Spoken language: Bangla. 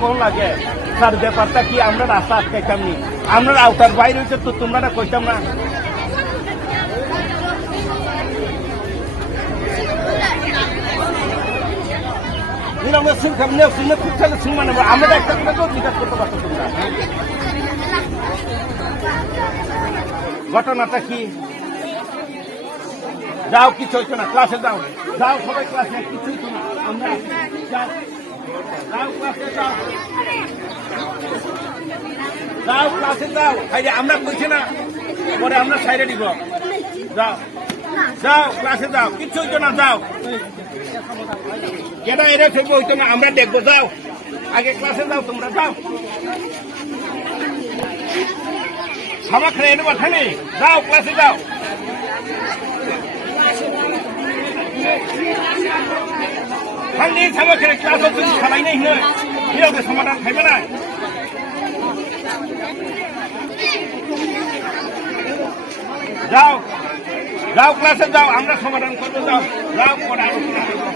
কোন লাগে স্যার ব্যাপারটা কি আমরা রাস্তা আটকাইতাম নি আমরা আওতার বাইরে হইতে তো তোমরা কইতাম না আমরা শুনতাম না শুনে খুব তাহলে শুনবা নেবো আমরা একটা কথা তো জিজ্ঞাসা করতে পারতো তোমরা ঘটনাটা কি যাও কিছু হইতো না ক্লাসে যাও যাও সবাই ক্লাসে কিছু হইতো না আমরা যাও ক্লাসে যাও যাও ক্লাসে যাও আমরা কইছি না পরে আমরা সাইডে দিব যাও যাও ক্লাসে যাও কিছু হইতো না যাও কেনা এরা সব হইতো না আমরা দেখবো যাও আগে ক্লাসে যাও তোমরা যাও সবাই খেয়ে নেবো খানে যাও ক্লাসে যাও খালি সবাই খেয়ে ক্লাস হচ্ছে খালাই নেই কিরকম সমাধান খাইবে না যাও যাও ক্লাসে যাও আমরা সমাধান করবো যাও যাও পরে আলোচনা করবো